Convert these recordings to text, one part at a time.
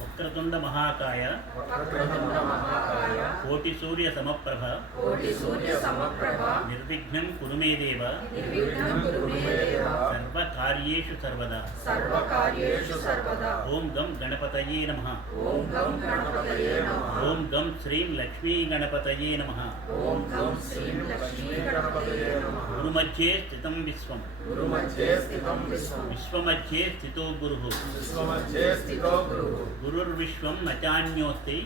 వక్రతుండ మహాకాయ కోటి సూర్య సమప్రభ నిర్విఘ్నం కురు మే దేవ సర్వకార్యేషు సర్వదా ఓం గం గణపతయే నమః ఓం గం శ్రీం లక్ష్మీ గణపతయే నమః గురుమధ్యే స్థితం విశ్వం విశ్వమధ్యే స్థితో గురుః గురుర్విశ్వం నచాన్యోస్తి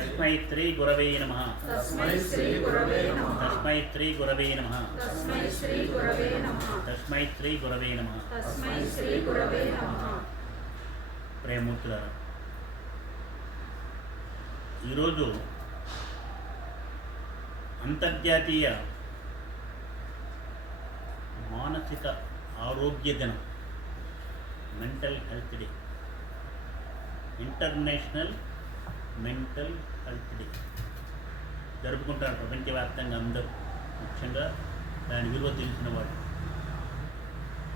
తస్మై శ్రీ గురవే నమః తస్మై శ్రీ గురవే నమః ప్రేమూర్తులారా, ఈరోజు అంతర్జాతీయ మానసిక ఆరోగ్య దినం, mental health day, international mental health day జరుపుకుంటారు ప్రపంచవ్యాప్తంగా అందరూ, ముఖ్యంగా దాని విలువ తెలిసిన వాళ్ళు.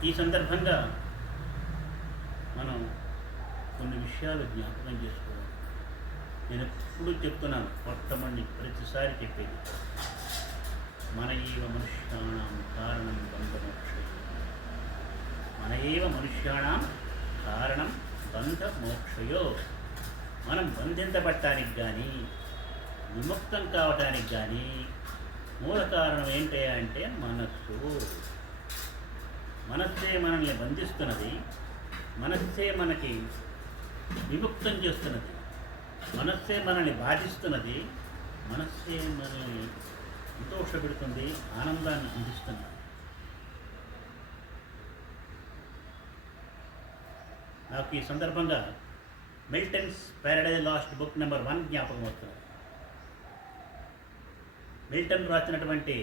ఈ సందర్భంగా మనం కొన్ని విషయాలు జ్ఞాపకం చేసుకోవాలి. నేను ఎప్పుడు చెప్తున్నాను, మొట్టమొదటి ప్రతిసారి చెప్పేది, మన ఏవ మనుష్యాణం కారణం బంధమోక్షం, మన ఏవ మనుష్యాణం కారణం బంధమోక్షయో. మనం బంధించబడటానికి కానీ విముక్తం కావటానికి కానీ మూల కారణం ఏంటి అంటే మనస్సు. మనస్సే మనల్ని బంధిస్తున్నది, మనస్సే మనకి విముక్తం చేస్తున్నది, మనస్సే మనల్ని బాధిస్తున్నది, మనస్సే మనల్ని సంతోషపెడుతుంది, ఆనందాన్ని అందిస్తున్నది. నాకు ఈ సందర్భంగా Miltons Paradise last book number 1 జ్ఞాపకం వస్తుంది. మిల్టన్ రాసినటువంటి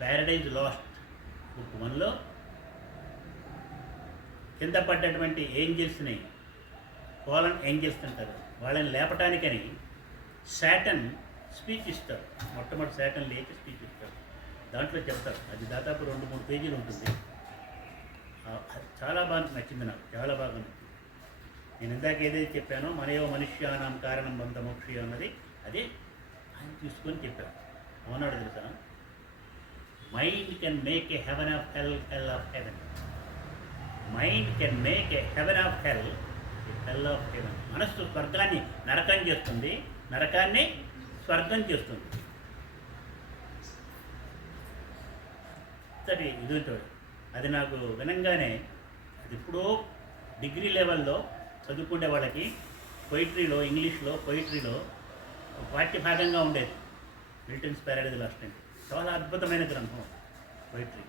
ప్యారడైజ్ లాస్ట్ బుక్ 1లో కింద పడ్డటువంటి ఏంజల్స్ని ఫాలన్ ఏంజల్స్ అంటారు. వాళ్ళని లేపటానికని శాటన్ స్పీచ్ ఇస్తారు. మొట్టమొదటి శాటన్ లేచి స్పీచ్ ఇస్తారు. దాంట్లో చెప్తారు, అది దాదాపు 2-3 పేజీలు ఉంటుంది. చాలా బాగా నచ్చింది, నాకు చాలా బాగా నచ్చింది. నేను ఇందాక ఏదైతే చెప్పానో మనయో మనుష్యానాం కారణం బంధమోక్షి అన్నది అదే ఆయన తీసుకొని చెప్పాను. అవునాడు తెలుసా, mind can make a heaven of hell, hell of haven. Mind can make a heaven of hell, hell of haven. మనస్సు స్వర్గాన్ని నరకం చేస్తుంది, నరకాన్ని స్వర్గం చేస్తుంది. సరే, ఇది అది నాకు వినంగానే, అది ఎప్పుడో డిగ్రీ లెవెల్లో చదువుకునే వాళ్ళకి పొయిటరీలో, ఇంగ్లీష్లో పొయిటరీలో పాఠ్యభాగంగా ఉండేది మిల్టన్స్ ప్యారడైజ్ లాస్ట్ అంటే. చాలా అద్భుతమైన గ్రంథం పొయిటరీ,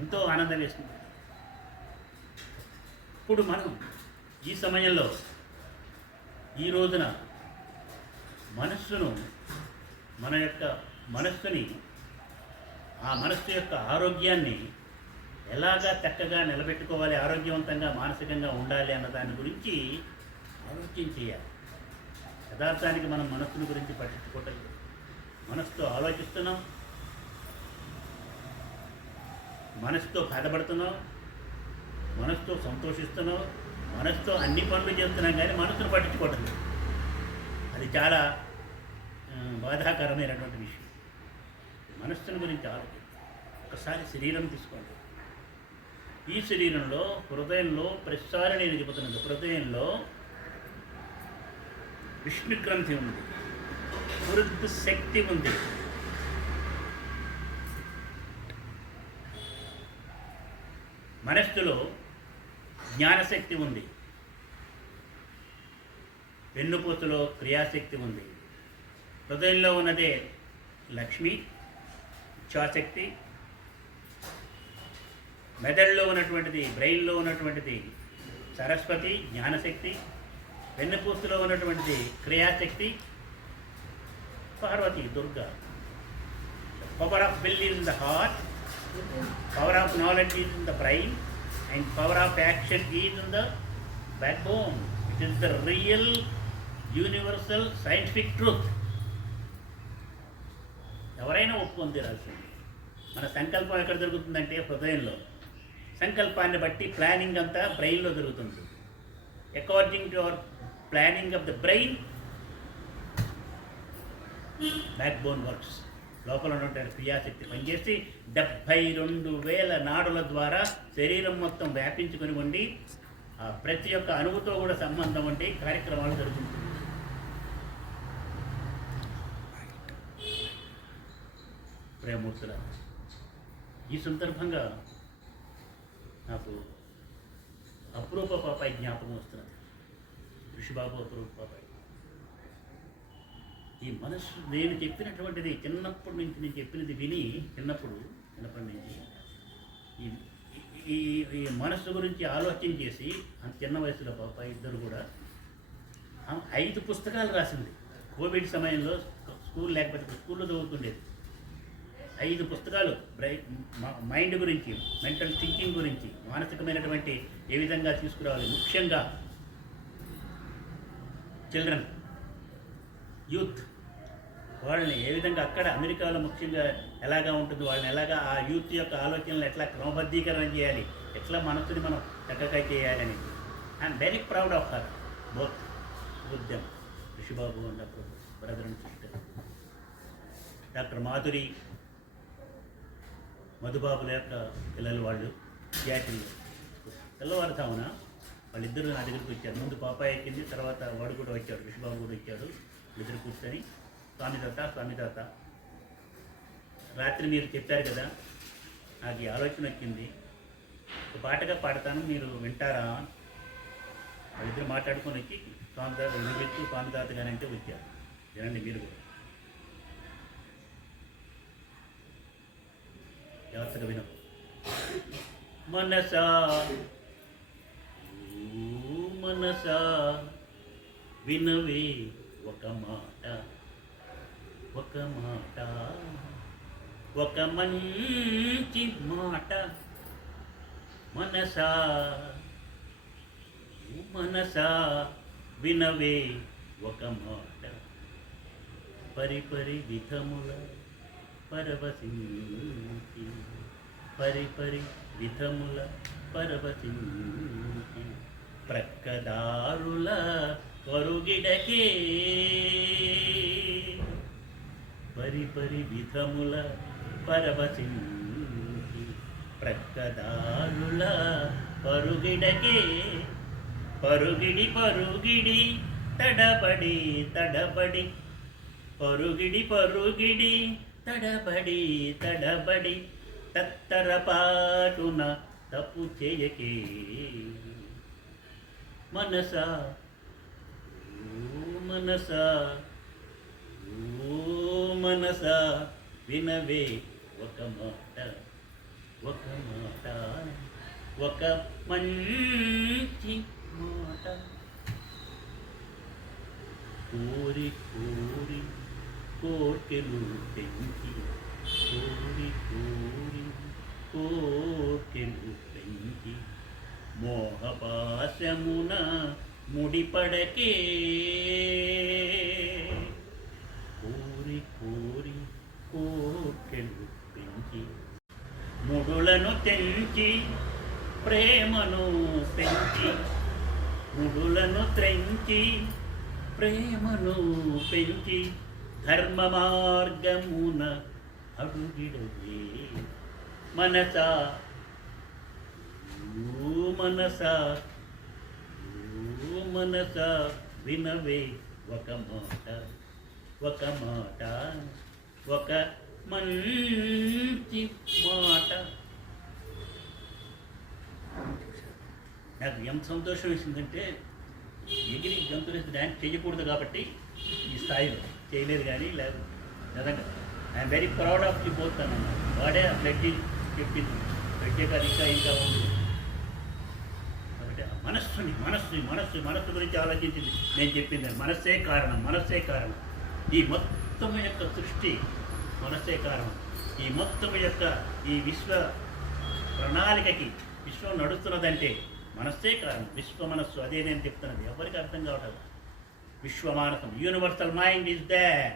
ఎంతో ఆనందం వేస్తుంది. ఇప్పుడు మనం ఈ సమయంలో, ఈ రోజున మనస్సును, మన యొక్క మనస్సుని, ఆ మనస్సు యొక్క ఆరోగ్యాన్ని ఎలాగా చక్కగా నిలబెట్టుకోవాలి, ఆరోగ్యవంతంగా మానసికంగా ఉండాలి అన్న దాని గురించి ఆలోచన చేయాలి. యథార్థానికి మనం మనస్సుని గురించి పట్టించుకోవటం, మనస్సుతో ఆలోచిస్తున్నాం, మనస్సుతో బాధపడుతున్నాం, మనస్సుతో సంతోషిస్తున్నాం, మనస్సుతో అన్ని పనులు చేస్తున్నాం, కానీ మనస్సును పట్టించుకోవటం లేదు. అది చాలా బాధాకరమైనటువంటి విషయం. మనస్సుని గురించి ఆలోచన. ఒకసారి శరీరం తీసుకోండి. ఈ శరీరంలో, హృదయంలో, ప్రతిసారి నేను చెబుతున్నది, హృదయంలో విష్ణుగ్రంథి ఉంది, వృద్ధి శక్తి ఉంది, మనస్సులో జ్ఞానశక్తి ఉంది, వెన్నుపూసలో క్రియాశక్తి ఉంది. హృదయంలో ఉన్నదే లక్ష్మి, ఇచ్ఛాశక్తి. మెదడులో ఉన్నటువంటిది, బ్రెయిన్లో ఉన్నటువంటిది సరస్వతి, జ్ఞానశక్తి. వెన్నుపూసలో ఉన్నటువంటిది క్రియాశక్తి, Parvati, Durga. Power of will is in the heart, power of knowledge is in the brain, and power of action is in the backbone. It is the real universal scientific truth. ఎవరైనా ఒప్పుకొని తీరాల్సింది. మన సంకల్పం ఎక్కడ జరుగుతుందంటే హృదయంలో. సంకల్పాన్ని బట్టి ప్లానింగ్ అంతా బ్రెయిన్లో జరుగుతుంది. According to our planning of the brain back bone works. లోపల ఉన్నటువంటి క్రియాశక్తి పనిచేసి 72,000 నాడుల ద్వారా శరీరం మొత్తం వ్యాపించుకొని ఉండి ప్రతి ఒక్క అణువుతో కూడా సంబంధం ఉండి కార్యక్రమాలు జరుగుతుంది. ప్రేమూర్తుల ఈ సందర్భంగా నాకు అపురూప పాపాయి జ్ఞాపకం వస్తున్నది. ఋషిబాబు అపురూప పాపాయి. ఈ మనస్సు నేను చెప్పినటువంటిది చిన్నప్పటి నుంచి నేను చెప్పినది విని చిన్నప్పటి నుంచి ఈ మనస్సు గురించి ఆలోచన చేసి అంత చిన్న వయసులో పాప ఇద్దరు కూడా 5 పుస్తకాలు రాసింది. కోవిడ్ సమయంలో స్కూల్ లేకపోతే స్కూల్లో చదువుతుండేది. 5 పుస్తకాలు మైండ్ గురించి, మెంటల్ థింకింగ్ గురించి, మానసికమైనటువంటి ఏ విధంగా తీసుకురావాలి, ముఖ్యంగా చిల్డ్రన్, యూత్ వాళ్ళని ఏ విధంగా అక్కడ అమెరికాలో ముఖ్యంగా ఎలాగా ఉంటుంది, వాళ్ళని ఎలాగా ఆ యూత్ యొక్క ఆలోచనలు ఎట్లా క్రమబద్ధీకరణ చేయాలి, ఎట్లా మనసుని మనం చక్కగా చేయాలని. I'm very proud of her both with them. Rishibabu and brother and sister. Doctor Madhuri, మధుబాబుల యొక్క పిల్లలు వాళ్ళు థియేటర్లో తెల్లవారుతామున వాళ్ళిద్దరూ నా దగ్గరికి వచ్చారు. ముందు పాపాయి ఎక్కింది, తర్వాత వాడు కూడా వచ్చాడు, ఋషిబాబు కూడా వచ్చాడు. ఇద్దరు కూర్చొని స్వామి తాత రాత్రి మీరు చెప్పారు కదా, నాకు ఈ ఆలోచన వచ్చింది, ఒక పాటగా పాడతాను, మీరు వింటారా? వాళ్ళిద్దరు మాట్లాడుకొని వచ్చి స్వామి తాత వినిపించు, స్వామి తాత కానీ అంటే వచ్చారు. వినండి మీరు కూడా జాగ్రత్తగా వినం. మనసా మనసా వినవే ఒక మాట, ఒక మాట, ఒక మంచి మాట. మనసా మనసా వినవే ఒక మాట, పరిపరి విధముల పరవశించి, పరిపరి విధముల పరవశించి, ప్రక్కదారుల పరుగిడకే, పరిపరి విధముల పరవశించి, ప్రక్కదారుల పరుగిడకే, పరుగిడి పరుగిడి తడబడి తడబడి, పరుగిడి పరుగిడి తడబడి తడబడి, తత్తరపాటున తప్పు చేయకే. మనసా మనసా మనసా వినవే ఒక మాట, ఒక మాట, ఒక మంచి మాట. కోరి కోరి కోర్కెలు పెంచి, కోరి కోరి కోర్కెలు పెంచి, మోహపాశమున ముడిపడకే, కోరి కోరి కోర్కెలు పెంచి, ముడులను తెంచి ప్రేమను పెంచి, ముడులను త్రెంచి ప్రేమను పెంచి, ధర్మ మార్గమున అడుగిడవే. మనసా మనసా మనసా వినవే ఒక మాట, ఒక మాట, ఒక మంచి మాట. నాకు ఎంత సంతోషం వేసిందంటే, ఎగిరి గంతులేసి డ్యాన్స్ చేయకూడదు కాబట్టి ఈ స్థాయిలో చేయలేదు, కానీ లేదు నిజంగా I'm very proud of the both అన్నమాట. వాడే బ్లడ్ చెప్పింది, బ్లడ్ కాదు ఇంకా ఉంది కాబట్టి మనస్సుని మనస్సు మనస్సు మనస్సు గురించి ఆలోచించింది. నేను చెప్పింది మనస్సే కారణం, మనస్సే కారణం. ఈ మొత్తం యొక్క సృష్టి మనస్సే కారణం. ఈ మొత్తం యొక్క ఈ విశ్వ ప్రణాళికకి విశ్వం నడుస్తున్నదంటే మనస్సే కారణం. విశ్వ మనస్సు, అదే నేను చెప్తున్నది, ఎవరికి అర్థం కావట్లేదు. విశ్వమానసం, universal mind is there,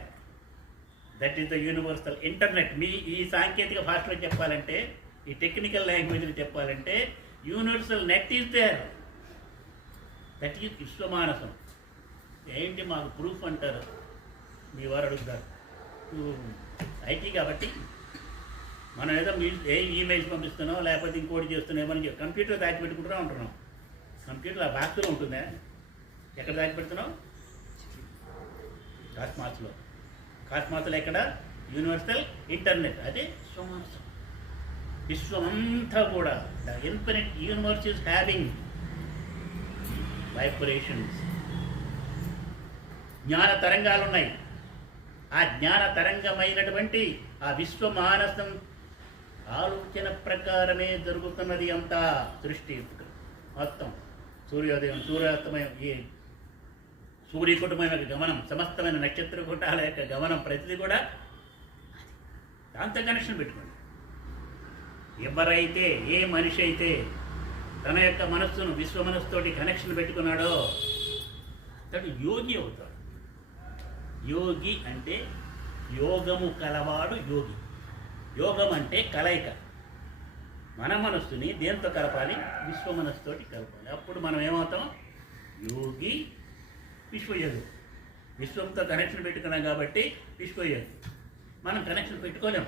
that is the universal internet. మీ ఈ సాంకేతిక భాషలో చెప్పాలంటే ఈ టెక్నికల్ లాంగ్వేజ్లో చెప్పాలంటే universal net is there, that is విశ్వమానసం. ఏంటి మాకు ప్రూఫ్ అంటారు, మీ వారు అడుగుతారు. ఐటీ కాబట్టి మనం ఏదో ఈమెయిల్స్ పంపిస్తున్నాం, లేకపోతే ఇంకోటి చేస్తున్నామని కంప్యూటర్ దాచి పెట్టుకుంటూ ఉంటున్నాం. కంప్యూటర్ ఆ బాక్స్లో ఉంటుందా? ఎక్కడ దాచి పెడుతున్నాం? కాస్మాస్లో. కాస్మాస్లో ఎక్కడ? Universal internet. అదే విశ్వమానసం. విశ్వమంతా కూడా the infinite universe is having vibrations. జ్ఞాన తరంగాలు ఉన్నాయి. ఆ జ్ఞాన తరంగమైనటువంటి ఆ విశ్వమానసం ఆలోచన ప్రకారమే జరుగుతున్నది అంతా. సృష్టి మొత్తం సూర్యోదయం, సూర్యాస్తమయం, ఈ సూర్యకుటమైన గమనం, సమస్తమైన నక్షత్ర కూటాల యొక్క గమనం, ప్రతిదీ కూడా దాంతో కనెక్షన్ పెట్టుకోండి. ఎవరైతే, ఏ మనిషి అయితే తన యొక్క మనస్సును విశ్వ మనస్సుతోటి కనెక్షన్ పెట్టుకున్నాడో అతడు యోగి అవుతాడు. యోగి అంటే యోగము కలవాడు యోగి. యోగం అంటే కలయిక. మన మనస్సుని దేంతో కలపాలి? విశ్వ మనస్సుతోటి కలపాలి. అప్పుడు మనం ఏమవుతాం? యోగి, విశ్వయోగి. విశ్వంతో కనెక్షన్ పెట్టుకున్నాం కాబట్టి విశ్వయోగి. మనం connection పెట్టుకోలేం.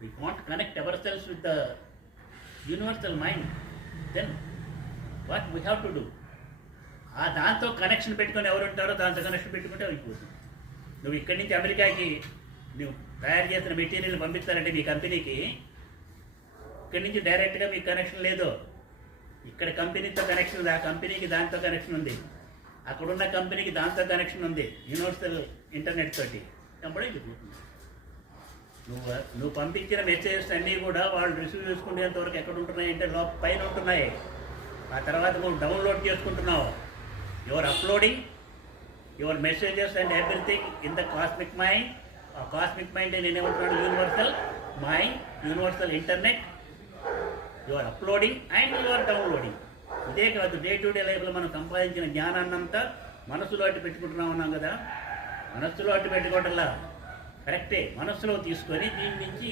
We can't connect ourselves with the universal mind. Then what we have to do? ఆ దాంతో కనెక్షన్ పెట్టుకొని ఎవరు ఉంటారో దాంతో కనెక్షన్ పెట్టుకుంటే అయిపోతుంది. నువ్వు ఇక్కడి నుంచి అమెరికాకి నువ్వు తయారు చేసిన మెటీరియల్ పంపించాలంటే మీ కంపెనీకి, ఇక్కడి నుంచి డైరెక్ట్గా మీకు కనెక్షన్ లేదు. ఇక్కడ కంపెనీతో కనెక్షన్ ఉంది, ఆ కంపెనీకి దాంతో కనెక్షన్ ఉంది, అక్కడున్న కంపెనీకి దాంతో కనెక్షన్ ఉంది, యూనివర్సల్ ఇంటర్నెట్ తోటి. అప్పుడే వెళ్ళిపోతుంది. నువ్వు పంపించిన మెసేజెస్ అన్నీ కూడా వాళ్ళు రిసీవ్ చేసుకునేంత వరకు ఎక్కడ ఉంటున్నాయి అంటే పైన ఉంటున్నాయి. ఆ తర్వాత నువ్వు డౌన్లోడ్ చేసుకుంటున్నావు. Your uploading your messages and everything in the cosmic mind. ఆ కాస్మిక్ మైండ్ నేనేమంటున్నాను? Universal mind, universal internet. Your uploading and your downloading. ఇదే కాదు, డే టు డే లైఫ్లో మనం సంపాదించిన జ్ఞానాన్నంతా మనసులో అట్టు పెట్టుకుంటున్నాం అన్నాం కదా. మనస్సులో అట్టు పెట్టుకోవటంలా కరెక్టే. మనస్సులో తీసుకొని దీని నుంచి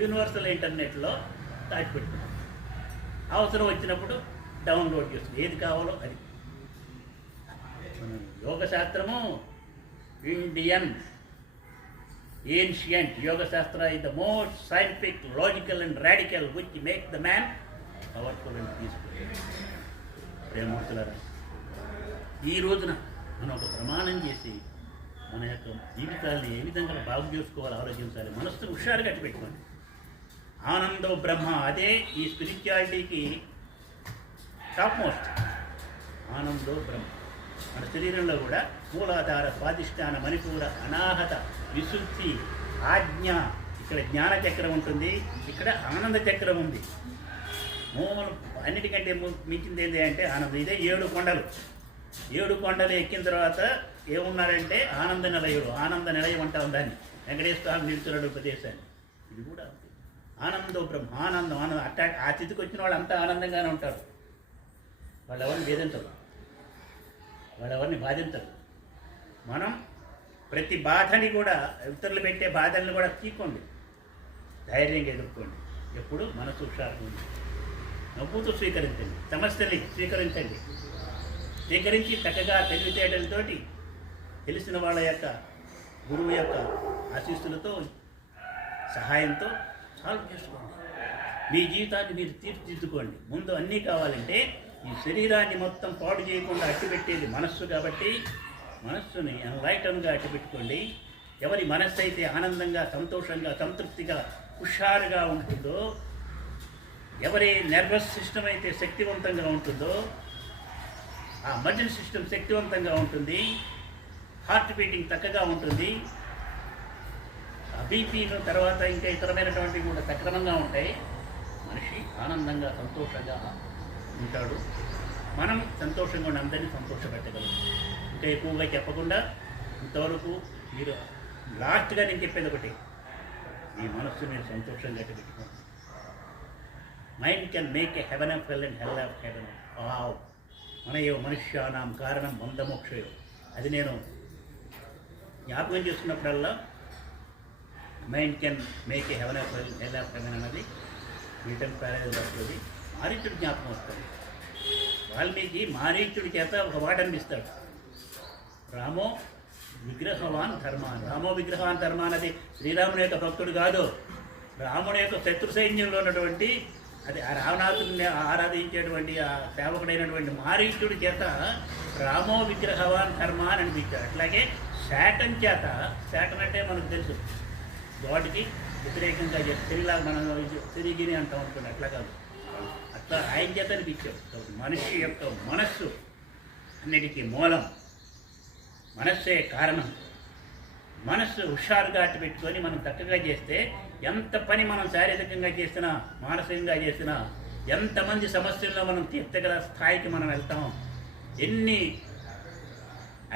యూనివర్సల్ ఇంటర్నెట్లో దాచిపెట్టుకున్నాం. అవసరం వచ్చినప్పుడు డౌన్లోడ్ చేస్తుంది, ఏది కావాలో అది. యోగ శాస్త్రము ఇండియన్ ఏన్షియంట్ యోగ శాస్త్ర is the most scientific, logical and radical which makes the man powerful and peaceful. ప్రేమూర్తులారా, ఈ రోజున మనం ఒక ప్రమాణం చేసి మన యొక్క జీవితాన్ని ఏ విధంగా బాగు చేసుకోవాలో ఆలోచించాలి. మనస్సును హుషారుగా కట్టి పెట్టుకోండి. ఆనందో బ్రహ్మ, అదే ఈ స్పిరిచువాలిటీకి టాప్ మోస్ట్. ఆనందో బ్రహ్మ. మన శరీరంలో కూడా మూలాధార, స్వాధిష్టాన, మణిపూర, అనాహత, విశుద్ధి, ఆజ్ఞ. ఇక్కడ జ్ఞాన చక్రం ఉంటుంది, ఇక్కడ ఆనంద చక్రం ఉంది. మూలలు అన్నిటికంటే మించింది ఏంటి అంటే ఆనందం. ఇదే 7 కొండలు. 7 కొండలు ఎక్కిన తర్వాత ఏమున్నారంటే ఆనంద నిలయుడు. ఆనంద నిలయం అంటాం దాన్ని. వెంకటేశ్వర స్వామి నిలుచున్నాడు ఉపదేశాన్ని. ఇది కూడా ఆనందో బ్రహ్మ. ఆనందం ఆ స్థితికి వచ్చిన వాళ్ళు అంతా ఆనందంగానే ఉంటారు. వాళ్ళు ఎవరిని బాధించరు. మనం ప్రతి బాధని కూడా, ఇతరులు పెట్టే బాధల్ని కూడా తీసుకోండి, ధైర్యంగా ఎదుర్కోండి. ఎప్పుడు మనసు హుషారుగా ఉంది. నవ్వుతూ స్వీకరించండి, సమస్యని స్వీకరించి చక్కగా తెలివితేటలతోటి తెలిసిన వాళ్ళ యొక్క గురువు యొక్క ఆశీస్సులతో, సహాయంతో సాల్వ్ చేసుకోండి. మీ జీవితాన్ని మీరు తీర్చిదిద్దుకోండి. ముందు అన్నీ కావాలంటే ఈ శరీరాన్ని మొత్తం పాడు చేయకుండా అట్టిపెట్టేది మనస్సు కాబట్టి మనస్సుని ఎన్లైటన్గా అట్టిపెట్టుకోండి. ఎవరి మనస్సు అయితే ఆనందంగా, సంతోషంగా, సంతృప్తిగా, హుషారుగా ఉంటుందో, ఎవరి నర్వస్ సిస్టమ్ అయితే శక్తివంతంగా ఉంటుందో, ఆ మజిల్ సిస్టమ్ శక్తివంతంగా ఉంటుంది, హార్ట్ బీటింగ్ చక్కగా ఉంటుంది, బీపీను తర్వాత ఇంకా ఇతరమైనటువంటివి కూడా సక్రమంగా ఉంటాయి. మనిషి ఆనందంగా, సంతోషంగా ఉంటాడు. మనం సంతోషంగా ఉండి అందరినీ సంతోషపెట్టగలం. ఇంకా ఎక్కువగా చెప్పకుండా ఇంతవరకు మీరు లాస్ట్గా నేను చెప్పేది ఒకటి, మీ మనస్సు మీరు సంతోషంగా పెట్టుకోండి. Mind can make a heaven of hell and hell of heaven ఆవ్. మనయో మనుష్యానాం కారణం బంధమోక్షయో. అది నేను జ్ఞాపకం చేస్తున్నప్పుడల్లా mind can make a heaven of hell of heaven అన్నది మిల్టన్ ప్యారడైజ్ వస్తుంది. మారీచుడు జ్ఞాపకం వస్తుంది. వాల్మీకి మారీచుడి చేత ఒక మాట అనిపిస్తాడు, రామో విగ్రహవాన్ ధర్మాన్. రామో విగ్రహవాన్ ధర్మాన్ అది శ్రీరాముని యొక్క భక్తుడు కాదు, రాముని యొక్క శత్రు సైన్యంలో ఉన్నటువంటి అది ఆ రావణాసుని ఆరాధించేటువంటి ఆ సేవకుడైనటువంటి మారీచుడి చేత రామో విగ్రహవాన్ ధర్మాన్ అనిపించాడు. అట్లాగే శాటన్ చేత, శాటన్ అంటే మనకు తెలుసు గాడ్కి వ్యతిరేకంగా తిరిగిలాగా మనం తిరిగిని అంటాం అనుకోండి, అట్లా కాదు, అట్లా ఆయన చేత అనిపించాడు. మనిషి యొక్క మనస్సు అన్నిటికీ మూలం, మనస్సే కారణం. మనస్సు హుషారుగా అట్టు పెట్టుకొని మనం చక్కగా చేస్తే ఎంత పని మనం శారీరకంగా చేసినా మానసికంగా చేసినా ఎంతమంది సమస్యల్లో మనం తీర్చగల స్థాయికి మనం వెళ్తాం. ఎన్ని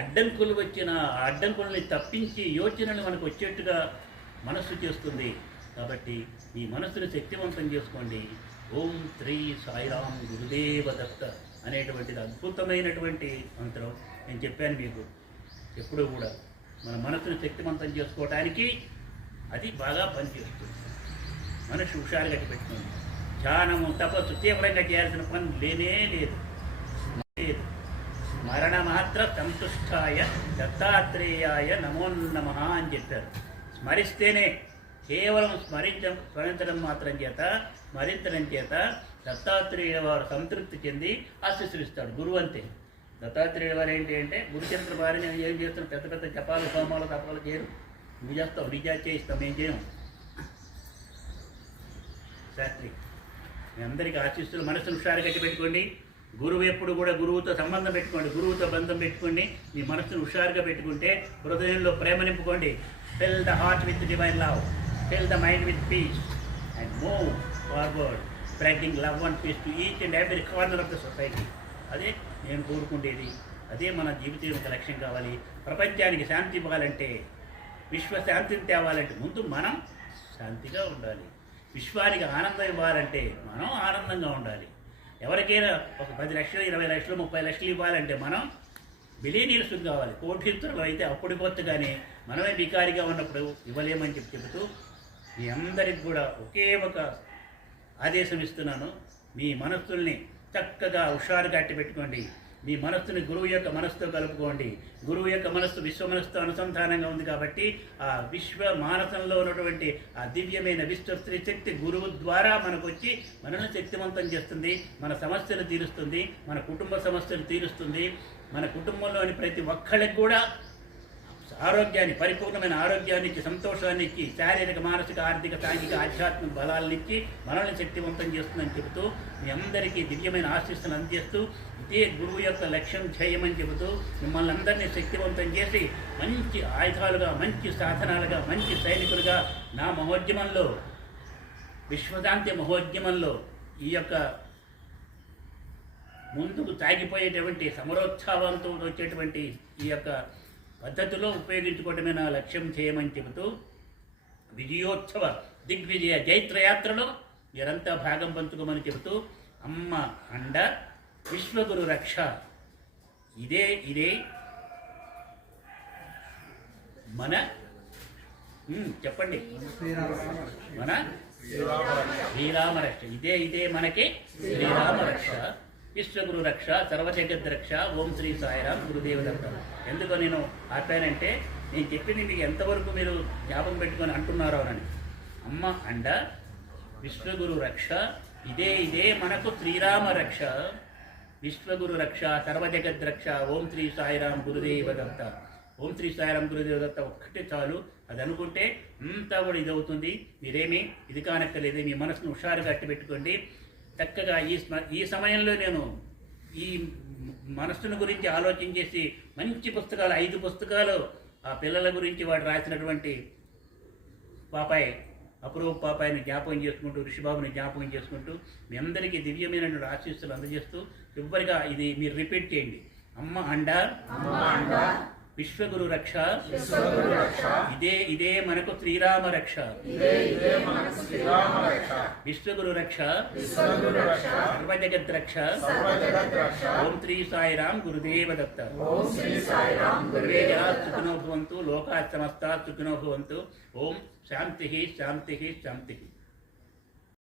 అడ్డంకులు వచ్చినా ఆ అడ్డంకుల్ని తప్పించి యోచనలు మనకు వచ్చేట్టుగా మనస్సు చేస్తుంది. కాబట్టి మీ మనస్సును శక్తివంతం చేసుకోండి. ఓం శ్రీ సాయిరామ్ గురుదేవ దత్త అనేటువంటిది అద్భుతమైనటువంటి మంత్రం నేను చెప్పాను మీకు. ఎప్పుడూ కూడా మన మనసును శక్తివంతం చేసుకోవటానికి అది బాగా పనిచేస్తుంది. మనసు హుషారుగా పెట్టుకుంది. ధ్యానము తపస్సు తీవ్రంగా చేయాల్సిన పని లేనే లేదు. స్మరణ మాత్ర సంతుష్టాయ దత్తాత్రేయాయ నమో నమః అని చెప్పారు. స్మరిస్తేనే, కేవలం స్మరించడం స్మరించడం చేత దత్తాత్రేయుల వారు సంతృప్తి చెంది ఆశీస్సులిస్తాడు. గురువు అంతే. దత్తాత్రేయుల వారు ఏంటి అంటే గురుచంద్ర వారిని ఏం చేస్తున్నారు, పెద్ద పెద్ద జపాలు హోమాలు తపాలు చేయరు. నువ్వు చేస్తావు, రీఛార్జ్ చేయిస్తాం, మేము చేయము. శాస్త్రి మీ అందరికీ ఆశీస్సులు. మనసును హుషారుగా పెట్టుకోండి. గురువు ఎప్పుడు కూడా గురువుతో సంబంధం పెట్టుకోండి, గురువుతో బంధం పెట్టుకోండి. మీ మనసును హుషారుగా పెట్టుకుంటే హృదయంలో ప్రేమ నింపుకోండి. Fill the heart with divine love, fill the mind with peace and move forward, spreading love and peace to each and every corner of the society. అదే నేను కోరుకుండేది, అదే మన జీవితం యొక్క లక్ష్యం కావాలి. ప్రపంచానికి శాంతి ఇవ్వాలంటే, విశ్వశాంతిని తేవాలంటే ముందు మనం శాంతిగా ఉండాలి. విశ్వానికి ఆనందం ఇవ్వాలంటే మనం ఆనందంగా ఉండాలి. ఎవరికైనా ఒక 10 లక్షలు 20 లక్షలు 30 లక్షలు ఇవ్వాలంటే మనం బిలియనీర్స్ కావాలి. కోటీశ్వరులు అయితే అప్పుడు కొత్త, కానీ మనమే బికారిగా ఉన్నప్పుడు ఇవ్వలేమని చెబుతూ మీ అందరికి కూడా ఒకే ఒక ఆదేశం ఇస్తున్నాను. మీ మనస్సుల్ని చక్కగా హుషారుగా అట్టి పెట్టుకోండి. మీ మనస్సుని గురువు యొక్క మనస్సుతో కలుపుకోండి. గురువు యొక్క మనస్సు విశ్వ మనస్సుతో అనుసంధానంగా ఉంది కాబట్టి ఆ విశ్వ మానసంలో ఉన్నటువంటి ఆ దివ్యమైన విశ్వ స్త్రీ శక్తి గురువు ద్వారా మనకు వచ్చి మనల్ని శక్తివంతం చేస్తుంది, మన సమస్యలు తీరుస్తుంది, మన కుటుంబ సమస్యలు తీరుస్తుంది. మన కుటుంబంలోని ప్రతి ఒక్కళ్ళకి కూడా ఆరోగ్యాన్ని, పరిపూర్ణమైన ఆరోగ్యాన్ని ఇచ్చి, సంతోషాన్ని ఇచ్చి, శారీరక మానసిక ఆర్థిక సాంఘిక ఆధ్యాత్మిక బలాలను ఇచ్చి మనల్ని శక్తివంతం చేస్తుందని చెబుతూ మీ అందరికీ దివ్యమైన ఆశీస్సులు అందజేస్తూ ఇదే గురువు యొక్క లక్ష్యం చేయమని చెబుతూ మిమ్మల్ని అందరినీ శక్తివంతం చేసి మంచి ఆయుధాలుగా, మంచి సాధనాలుగా, మంచి సైనికులుగా నా మహోద్యమంలో, విశ్వశాంతి మహోద్యమంలో ఈ యొక్క ముందుకు సాగిపోయేటువంటి సమరోత్సాహంతో వచ్చేటువంటి ఈ యొక్క పద్ధతిలో ఉపయోగించుకోవడమే నా లక్ష్యం చేయమని చెబుతూ విజయోత్సవ దిగ్విజయ జైత్రయాత్రలో మీరంతా భాగం పంచుకోమని చెబుతూ అమ్మ అండ, విశ్వగురు రక్ష, ఇదే మన చెప్పండి, మన శ్రీరామ రక్ష. ఇదే మనకి శ్రీరామ రక్ష, విశ్వగురు రక్ష, సర్వజగద్ రక్ష. ఓం శ్రీ సాయిరామ్ గురుదేవ దత్త. ఎందుకో నేను ఆపానంటే నేను చెప్పింది మీకు ఎంతవరకు మీరు జ్ఞాపకం పెట్టుకొని అంటున్నారో అని. అమ్మ అండ, విశ్వగురు రక్ష, ఇదే మనకు శ్రీరామ రక్ష, విశ్వగురు రక్ష, సర్వజగద్ రక్ష. ఓం శ్రీ సాయిరామ్ గురుదేవ దత్త. ఓం శ్రీ సాయిరామ్ గురుదేవ దత్త ఒక్కటే చాలు. అది అనుకుంటే అంతా కూడా ఇది అవుతుంది. మీరేమీ ఇది కానక్కర్లేదు. మీ మనసును హుషారుగా అట్టి పెట్టుకోండి. చక్కగా ఈ సమయంలో నేను ఈ మనస్సును గురించి ఆలోచన చేసి మంచి పుస్తకాలు 5 పుస్తకాలు ఆ పిల్లల గురించి వాడు రాసినటువంటి పాపాయ్, అపూర్వ పాపాయిని జ్ఞాపకం చేసుకుంటూ, ఋషిబాబుని జ్ఞాపకం చేసుకుంటూ మీ అందరికీ దివ్యమైనటువంటి ఆశీస్సులు అందజేస్తూ చివరిగా ఇది మీరు రిపీట్ చేయండి. అమ్మ అండ, విశ్వగురు రక్ష ఇదే మనకు శ్రీరామ రక్ష విశ్వగురు రక్ష సర్వజగత్ రక్ష ఓం శ్రీ సాయిరాం గురుదేవ దత్త సర్వే జనా సుఖినో భవంతు లోకా సమస్తా సుఖినో భవంతు ఓం శాంతి శాంతి శాంతి